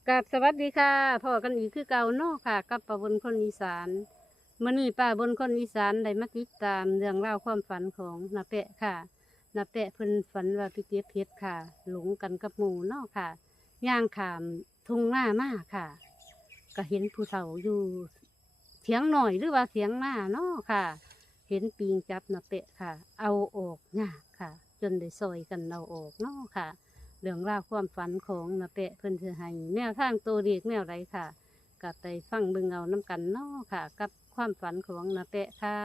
กับสวัสดีค่ะพ่อกันอีกคือเก่าเนาะค่ะกับป้าบนคนอีสานมื้อนี้ป้าบนคนอีสานได้มาติดตามเรื่องราวความฝันของนาแปะค่ะนาแปะเพิ่นฝันว่าไปเก็บเห็ดค่ะ หลงกันกับหมู่เนาะค่ะย่างขามทุ่งหน้ามาค่ะก็เห็นผู้เฒ่าอยู่เถียงหน่อยหรือว่าเถียงหน้าเนาะค่ะ เห็นปิงจับนาแปะค่ะ เอาออกยากค่ะ จนได้ซอยกันเอาออกเนาะค่ะ เรื่องราวความฝันของนาแปะเพิ่นสิให้แนวทางตัวเด็กแนวไรค่ะก็ไปฟังเบิ่งเอาน้ำกันเนาะค่ะ กับความฝันของนาแปะค่ะ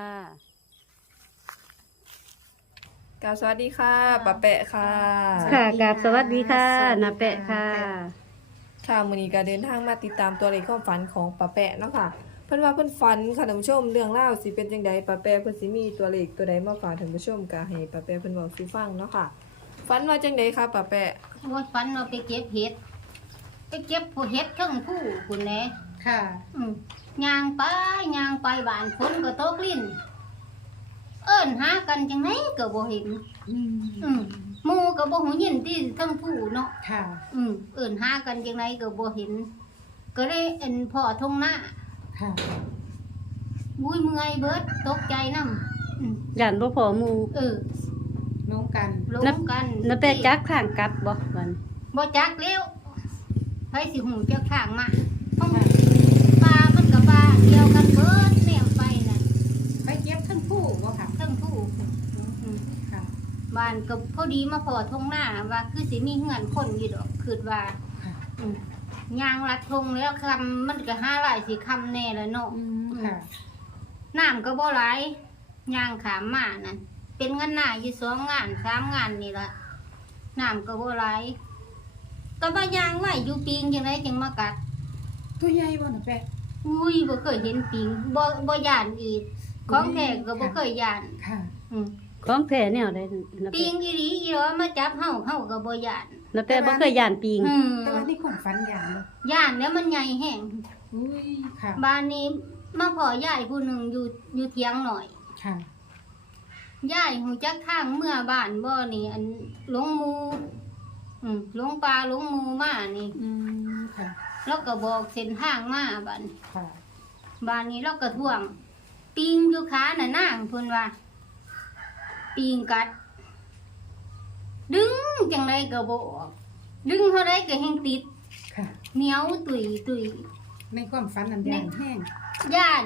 สวัสดีค่ะป้าแปะค่ะค่ะกับสวัสดีค่ะนาแปะค่ะค่ะมื้อนี้ก็เดินทางมาติดตามตัวเลขความฝันของป้าแปะเนาะค่ะเพิ่นว่าเพิ่นฝันค่ะท่านผู้ชมเรื่องราวสิเป็นจังใดป้าแปะเพิ่นสิมีตัวเลขตัวใดมาฝากท่านผู้ชมก็ให้ป้าแปะเพิ่นเว้าสู่ฟังเนาะค่ะฝันว่าจังใดคะป้าแปะว่าฝันเราไปเก็บเห็ดไปเก็บผู้เห็ดทั้งผู้คุณแหน่ค่ะย่างไปบ้านฝนก็ตกลิ้นเอิ้นหากันจังไดก็บ่เห็นหมู่ก็บ่ฮู้ยินที่ทั้งผู้เนาะค่ะเอิ้นหากันจังไดก็บ่เห็นก็ได้พ่อทงหน้าค่ะอุ้ยเมื่อยเบิดตกใจนำย่านบ่พอหมู่ลงกันนาแปะจักข้างกลับบ่วันบ่จักแล้วไผสิหูจักข้างมาปลามันก็ปลาเดียวกันเบิดแนวไปน่ะไปเก็บทั้งผู้บ่ค่ะทั้งผู้ค่ะบ้านก็พอดีมาพอทงหน้าว่าคือสิมีเฮือนคนอยู่ดอกคิดว่าย่างลัดทงแล้วคำมันก็หาหลายสิคำแน่แล้วเนาะค่ะน้ำก็บ่หลายย่างขามมานั่นเป็นงานหน้าอยู่2 งาน 3 งานนี่ล่ะน้ำก็บ่หลายก็มาย่างไว้อยู่ปิงจังไดจังมากัดตัวใหญ่บ่น่ะแปะอุ้ยบ่เคยเห็นปิงบ่ย่านอีกของแท้ก็บ่เคยย่านค่ะของแท้แนวใดปิงอีหลีอีหลอมาจับเฮาก็บ่ย่านนาแปะบ่เคยย่านปิงแต่ว่านี่ความฝันอย่างบ่ย่านแล้วมันใหญ่แห้งอุ้ยค่ะบ้านนี้มาพ่อยายผู้หนึงอยู่เถียงหน่อยค่ะยายฮู้จักทางเมื่อบ้านบ่นี่อันหลงหมู่หลงป่าหลงหมู่มานี่ค่ะแล้วก็บอกเส้นทางมาบัดค่ะบ้านนี้เราก็ท่วงปิงอยู่ขาน่ะนางเพิ่นว่าปิงกัดดึงจังไดก็บ่ออกดึงเท่าใดก็แฮงติดค่ะเหนียวตุยในความฝันนั้นย่านแห้งย่าน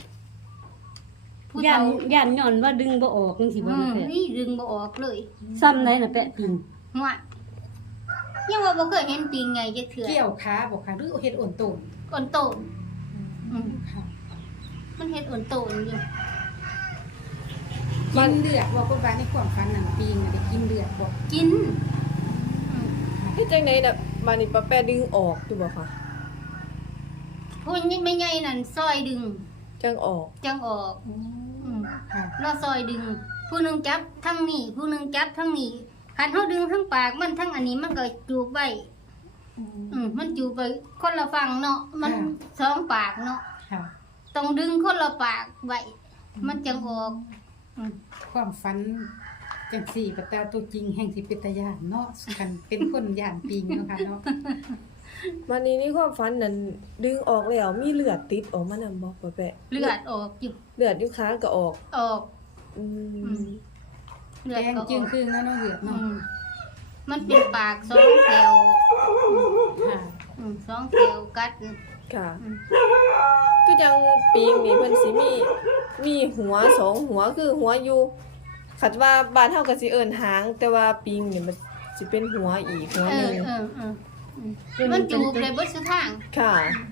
ย่านย้อนว่าดึงบ่ออกจังซี่บ่นาแปะนี่ดึงบ่ออกเลยซ้ำไหนน่ะแปะปิงหัวยังว่าบ่เคยเห็นปิงไงจักเทื่อเกี่ยวขาบ่ค่ะหรือเฮ็ดอ่อนโตนอ่อนโตนค่ะมันเฮ็ดอ่อนโตนอยู่กินเลือดบ่คนว่าในความฝันนั้นปิงได้กินเลือดบ่กินเฮ็ดจังไดน่ะบัดนี้ป้าแปะดึงออกอยู่บ่คะผู้นี่ไม่ใหญ่นั่นซอยดึงจังออกค่ะเราซอยดึงผู้นึงจับทั้งนี้ผู้นึงจับทั้งนี้คันเฮาดึงทั้งปากมันทั้งอันนี้มันก็จูบไว้มันจูบไปคนละฝั่งเนาะมัน2 ปากเนาะค่ะต้องดึงคนละปากไว้มันจังออกความฝันจังสี่ปะตาตัวจริงแห่งสิเป็นตาย่านเนาะกันเป็นคนย่านปิงเนาะค่ะเนาะวันนี้นี่ความฝันนั้นดึงออกแล้วมีเลือดติดออกมานำบ่ป้าแปะเลือดออกอยู่เลือดอยู่ขาก็ออกเลือดก็จึงคือเนาะเลือดเนาะมันเป็นปาก2 แถวค่ะ 2 แถวกัดค่ะคือจังปิงนี่เพิ่นสิมีหัว2หัวคือหัวอยู่คัดว่าบ้านเฮาก็สิเอิ้นหางแต่ว่าปิงนี่มันสิเป็นหัวอีกหัวนึงมันจูบเลยเบิดสุดทางค่ะ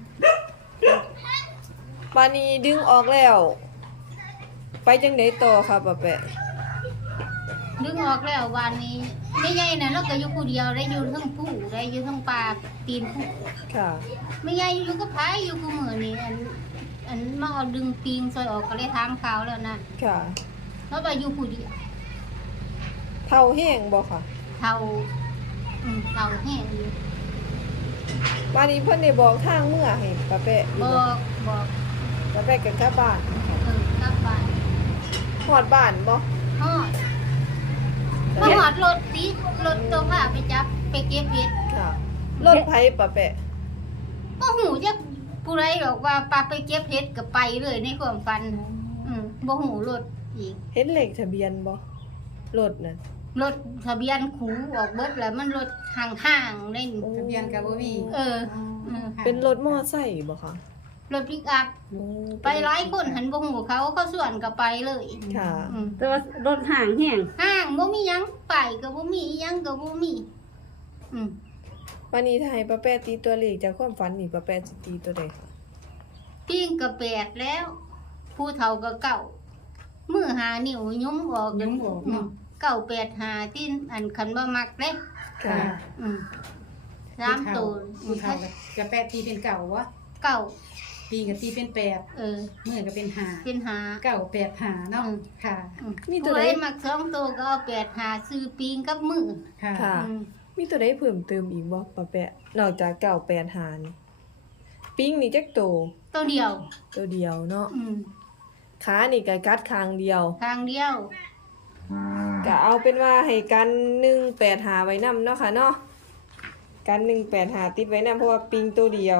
บานี้ดึงออกแล้วไปจังได๋ต่อค่ะป้าแปะดึงออกแล้ววันนี้ไม่ใหญ่น่ะเราก็อยู่ผู้เดียวได้อยู่ทั้งผู้ได้อยู่ทั้งป่าตีนผู้ค่ะไม่ใหญ่อยู่กับไผอยู่กับมื้อนี้อันมาเอาดึงปิงซอยออกก็เลยถามข่าวแล้วนะค่ะแล้วว่าอยู่ผู้เดียวเฒ่าแห้งบ่ค่ะเฒ่าแห้งอยู่บานี้เพิ่นได้บอกทางเมื่อให้ป้าแปะบอกป้าแปะก็กลับบ้านกลับบ้านฮอดบ้านบ่ฮอดรถติรถตัวพาไปจับไปเก็บเห็ดค่ะรถไผป้าแปะบ่ฮู้จักผู้ใดหรอกว่าปาไปเก็บเห็ดก็ไปเลยในความฝันบ่ฮู้รถอีกเห็นเลขทะเบียนบ่รถน่ะรถทะเบียนขูออกเบิดแล้วมันรถห่างๆได้นี่ทะเบียนก็บ่มีเออค่ะเป็นรถมอไซค์บ่คะรถปิกอัพโอ้ไปหลายคนหันบ่ฮู้เขาส่วนก็ไปเลยค่ะแต่ว่ารถห่างแห้งห้างบ่มีหยังไปก็บ่มีหยังก็บ่มีอืมวันนี้ถ้าให้ป้าแป้ตีตัวเลขจากความฝันนี่ป้าแป้สิตีตัวใดคะปิ้งก็แปดแล้ว ผู้เฒ่าก็เก่ามือหานิ้วยุ้มออกยุ้มออกเนาะเก่าแปดหาที่อันคันบ่มักเด้ค่ะอืมสามตัวผู้เฒ่าก็แปดตีเป็นเก่าวะเก่าปีก็ตีเป็นแปดเออมือก็เป็นหาเป็นหาเก่าแปดหาเนาะอืมค่ะมีตัวผู้ใดใดมักสองตัวก็เอาแปดหาซื้อปิงกับมือค่ะค่ะอืมมีตัวใดเพิ่มเติมอีกบ่ป้าแป้นอกจากเก่าแปดหารปิ้งนี่จักโตตัวเดียวตัวเดียวเนาะอืมขานี่ก็กัดคางเดียวทางเดียวก็เอาเป็นว่าให้กัน185ไว้นำเนาะค่ะเนาะกัน185ติดไว้นำเพราะว่าปิ้งตัวเดียว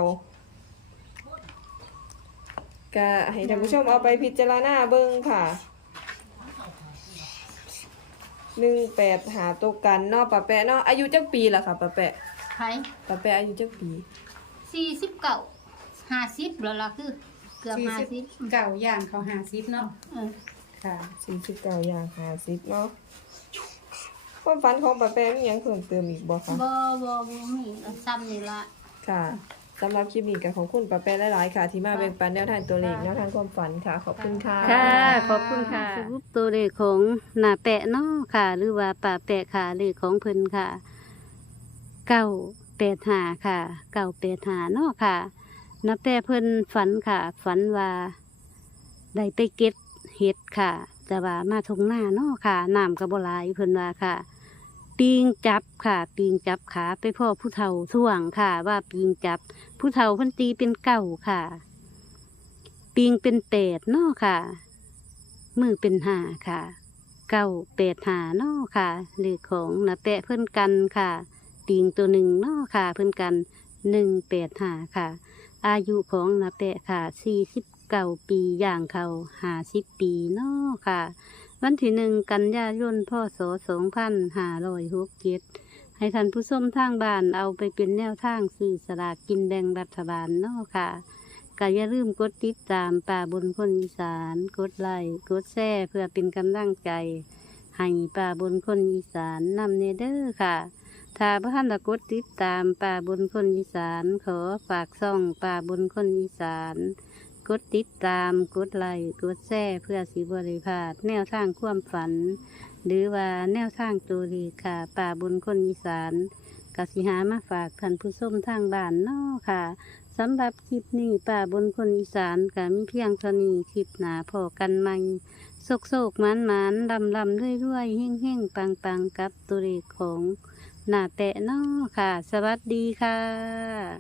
ก็ให้ท่านผู้ชมเอาไปพิจารณาเบิ่งค่ะ185ตัวกันเนาะป้าแปะเนาะอายุจักปีล่ะค่ะป้าแปะไผป้าแปะอายุจักปี 49 50แล้วล่ะคือ เกือบ 50 เก่าย่างเขา50เนาะเออค่ะ 49อย่าง50เนาะความฝันของป้าแปะมีหยังเพิ่มเติมอีกบ่คะบ่มีซ้ำนี่ล่ะค่ะสำหรับคลิปนี้ก็ขอบคุณป้าแปะหลายๆค่ะ ที่มาแบ่งปันแนวทางตัวเลขแนวทางความฝันค่ะ ขอบคุณค่ะค่ะ ขอบคุณค่ะสรุปตัวเลขของหน้าแปะเนาะค่ะ หรือว่าป่าแปะค่ะเลขของเพิ่นค่ะ985ค่ะ985เนาะค่ะหน้าแปะเพิ่นฝันค่ะ ฝันว่าได้ไปเก็บเห็ดค่ะ แต่ว่ามาทงหน้าเนาะค่ะน้ำก็บ่หลายเพิ่นว่าค่ะ ปิงจับค่ะ ปิงจับขาไปพ่อผู้เฒ่าท่วงค่ะ ว่าปิงจับ ผู้เฒ่าเพิ่นตีเป็นเก้าค่ะ ปิงเป็นแปดเนาะค่ะ มือเป็นห้าค่ะ985เนาะค่ะเลขของนาแปะเพิ่นกันค่ะ ปิงตัวหนึ่งเนาะค่ะ เพิ่นกัน185ค่ะ อายุของนาแปะค่ะ49ปีย่างเขา50ปีเนาะค่ะ วันที่1 กันยายนพ.ศ. 2567ให้ท่านผู้ชมทางบ้านเอาไปเป็นแนวทางซื้อสลากกินแบ่งรัฐบาลเนาะค่ะก็อย่าลืมกดติดตามป่าบนคนอีสานกดไลค์กดแชร์เพื่อเป็นกำลังใจ ให้ป่าบนคนอีสานนำเนเด้อค่ะ ถ้าพระท่านกดติดตามป่าบนคนอีสานขอฝากซ่องป่าบนคนอีสานกดติดตามกดไลค์กดแชร์เพื่อสิบริพลาดแนวทางความฝัน หรือว่าแนวทางตัวเลขค่ะป่าบนคนอีสานกสิหามาฝากท่านผู้ชมทางบ้านเนาะค่ะสำหรับคลิปนี้ป่าบนคนอีสานก็มีเพียงเท่านี้คลิปหนาพอกันใหม่โศกๆหมานๆลำๆด้วยๆเฮ่งๆปังๆกับตัวเลขของหน้าแปะเนาะค่ะ สวัสดีค่ะ